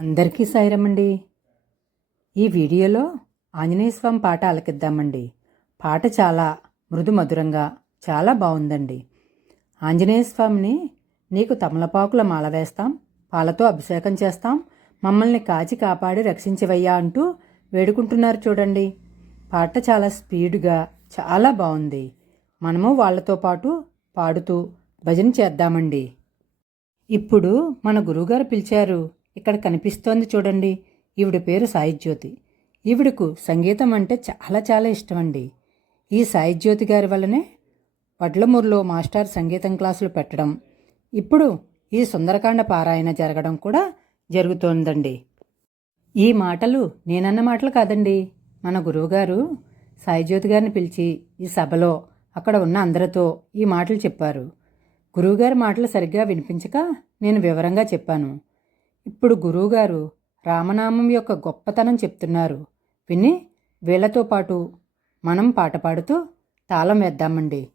అందరికీ సాయిరమండి. ఈ వీడియోలో ఆంజనేయ స్వామి పాట ఆలకిద్దామండి. పాట చాలా మృదు మధురంగా చాలా బాగుందండి ఆంజనేయ స్వామిని నీకు తమలపాకుల మాల వేస్తాం పాలతో అభిషేకం చేస్తాం మమ్మల్ని కాచి కాపాడి రక్షించవయ్యా అంటూ వేడుకుంటున్నారు చూడండి. పాట చాలా స్పీడ్గా చాలా బాగుంది మనము వాళ్ళతో పాటు పాడుతూ భజన చేద్దామండి. ఇప్పుడు మన గురువుగారు పిలిచారు ఇక్కడ కనిపిస్తోంది చూడండి. ఈవిడ పేరు సాయిజ్యోతి. ఈవిడకు సంగీతం అంటే చాలా చాలా ఇష్టమండి. ఈ సాయిజ్యోతి గారి వల్లనే వడ్లమూరులో మాస్టర్ సంగీతం క్లాసులు పెట్టడం ఇప్పుడు ఈ సుందరకాండ పారాయణ జరగడం కూడా జరుగుతోందండి. ఈ మాటలు నేనన్న మాటలు కాదండి. మన గురువుగారు సాయిజ్యోతి గారిని పిలిచి ఈ సభలో అక్కడ ఉన్న అందరితో ఈ మాటలు చెప్పారు. గురువుగారి మాటలు సరిగ్గా వినిపించక నేను వివరంగా చెప్పాను. ఇప్పుడు గురువుగారు రామనామం యొక్క గొప్పతనం చెప్తున్నారు. విని వీళ్ళతో పాటు మనం పాట పాడుతూ తాళం వేద్దామండి.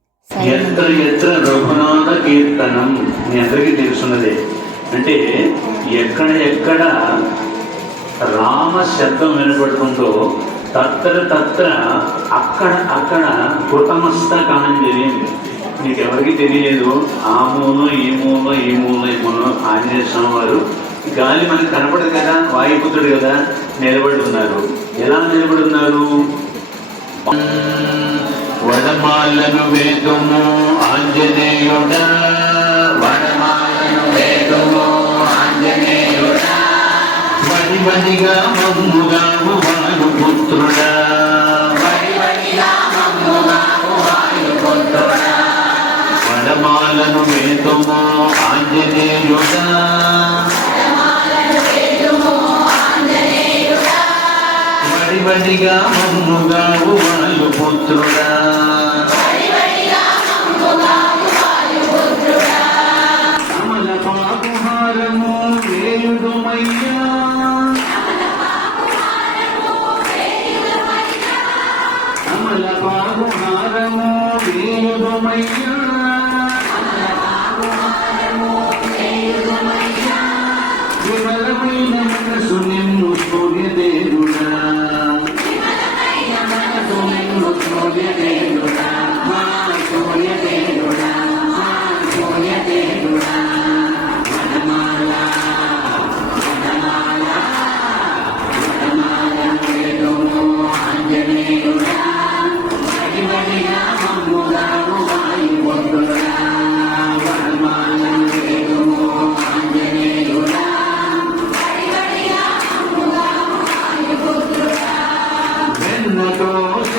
ఎత్ర ఎత్ర రఘునాథ కీర్తనం. మీ అందరికీ తెలుసున్నదే. అంటే ఎక్కడ ఎక్కడ రామ శబ్దం వినపడుతుందో తత్ర తత్ర అక్కడ అక్కడ కృతమస్త కాంజలి మీకు ఎవరికి తెలియలేదు. ఆ మూలం ఈ మూలం ఈ మూలం ఈ మూలం ఆంజనేయ స్వామి వారు గాలి మనకు కనపడదు కదా వాయుపుత్రుడు కదా నిలబడి ఉన్నారు ఎలా నిలబడి ఉన్నారు వడమాలను వేదము ఆంజనేయుడ. వడమాలను వేదము ఆంజనేయుడ. వడి వడిగా మమ్ముగాము వాయు పుత్రుడా వడి వడిగా మమ్ముగావు వాయు పుత్రుడా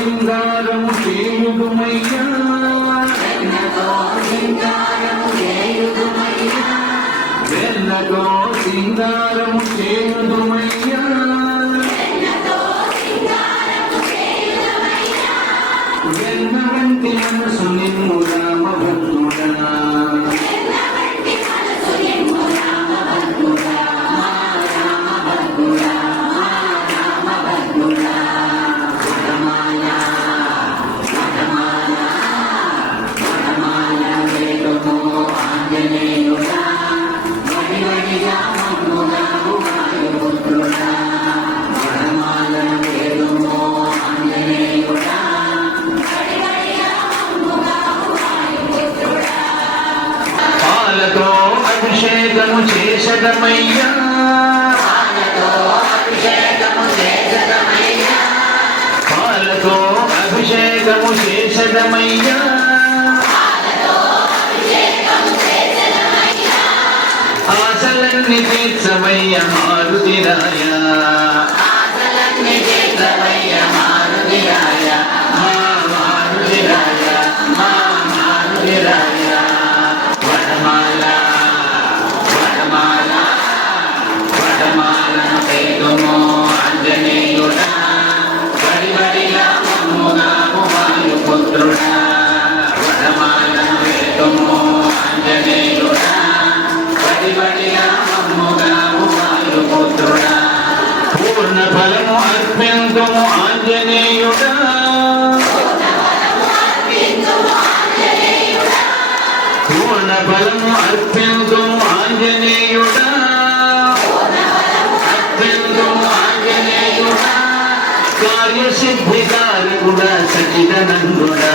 సింగారము చేయుదుమయ్యా. వెన్నతో సింగారము చేసడమయ్యా పాలతో అభిషేకము చేసడమయ్యా ఆశలన్నీ తీర్చమయ్య మారుతిరాయ మా మారుతిరాయ. ఫలము అర్పింతుము ఆంజనేయుడా పూర్ణ ఫలము అర్పింతుము ఆంజనేయుడా అర్పింతుము ఆంజనేయుడా కార్యసిద్ధికారకుడా సచిదనందుడా